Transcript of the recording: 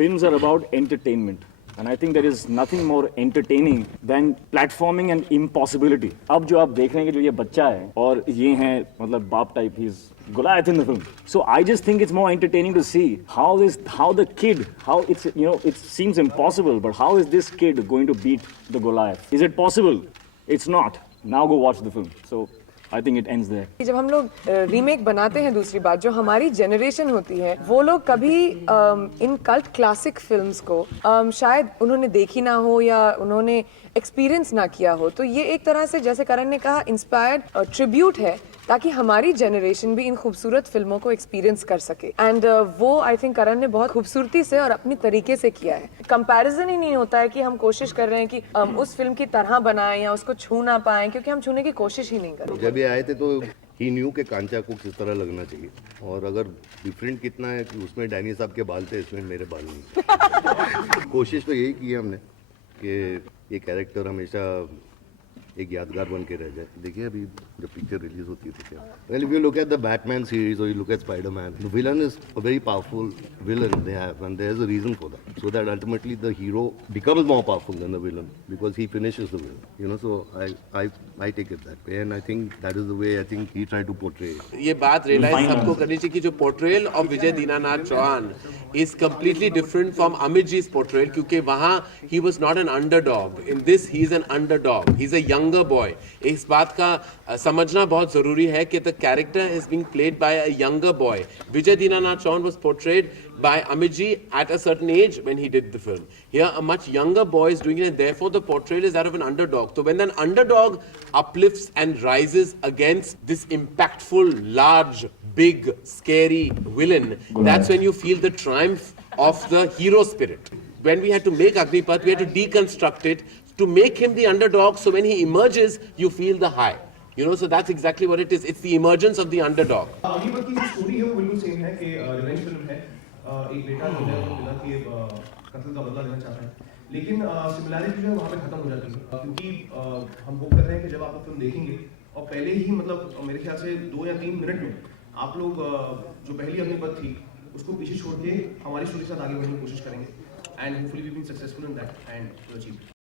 films are about entertainment. And I think there is nothing more entertaining than platforming and impossibility. अब जो आप देख रहे हैं कि जो ये बच्चा है और ये है मतलब बाप type, he's Goliath in the film. So I just think it's more entertaining to see how the kid, how it's, you know, it seems impossible, but how is this kid going to beat the Goliath? Is it possible? It's not. Now go watch the film. So I think it ends there. जब हम लोग remake बनाते हैं, दूसरी बात जो हमारी generation होती है वो लोग कभी इन कल्ट क्लासिक फिल्म्स को शायद उन्होंने देखी ना हो या उन्होंने एक्सपीरियंस ना किया हो, तो ये एक तरह से जैसे करण ने कहा इंस्पायर्ड ट्रिब्यूट है ताकि हमारी जनरेशन भी इन खूबसूरत फिल्मों को एक्सपीरियंस कर सके। एंड वो आई थिंक करण ने बहुत खूबसूरती से और अपनी तरीके से किया है। कंपैरिजन ही नहीं होता है कि हम कोशिश कर रहे हैं कि उस फिल्म की तरह बनाएं या उसको छू ना पाएं, क्योंकि हम छूने की कोशिश ही नहीं कर रहे। जब ये आए थे तो ही न्यू के कांचा को किस तरह लगना चाहिए, और अगर डिफरेंट कितना है कि उसमें डैनी साहब के बाल थे, इसमें मेरे बाल नहीं। कोशिश तो यही की है हमने कि ये कैरेक्टर हमेशा एक यादगार बन के रह जाए। देखिए अभी जब पिक्चर रिलीज होती थी क्या, well if you look at the Batman series और you look at Spiderman, the villain is a very powerful villain they have, and there is a reason for that, so that ultimately the hero becomes more powerful than the villain because he finishes the villain, you know. So I take it that way, and I think that is the way I think he try to portray. ये बात realise सबको करनी चाहिए कि जो portrayal of Vijay Dinanath Chauhan is completely different from Amit ji's portrayal, क्योंकि वहाँ he was not an underdog. In this he is an underdog. He's a younger boy. इस बात का समझना बहुत जरूरी है कि the character is being played by a younger boy. Vijay Dinanath Chauhan was portrayed by Amit ji at a certain age when he did the film. Here a much younger boy is doing it, and therefore the portrayal is that of an underdog. So when an underdog uplifts and rises against this impactful, large, big, scary villain, that's when you feel the triumph of the hero spirit. When we had to make Agnipath, we had to deconstruct it to make him the underdog, so when he emerges, you feel the high. You know, so that's exactly what it is. It's the emergence of the underdog. Agnipath की जो story है वो बिल्कुल same है कि revenge film है। एक बेटा जो है वो पिता के कत्ल का बदला लेना चाहता है, लेकिन सिमिलैरिटी जो है वहाँ पे खत्म हो जाती है, क्योंकि हम होप कर रहे हैं कि जब आप फिल्म देखेंगे और पहले ही मतलब मेरे ख्याल से 2 या 3 मिनट में आप लोग जो पहली अग्निपथ थी उसको पीछे छोड़ के हमारी स्टोरी के साथ आगे बढ़ने की कोशिश करेंगे, and hopefully we been successful in that and to achieve.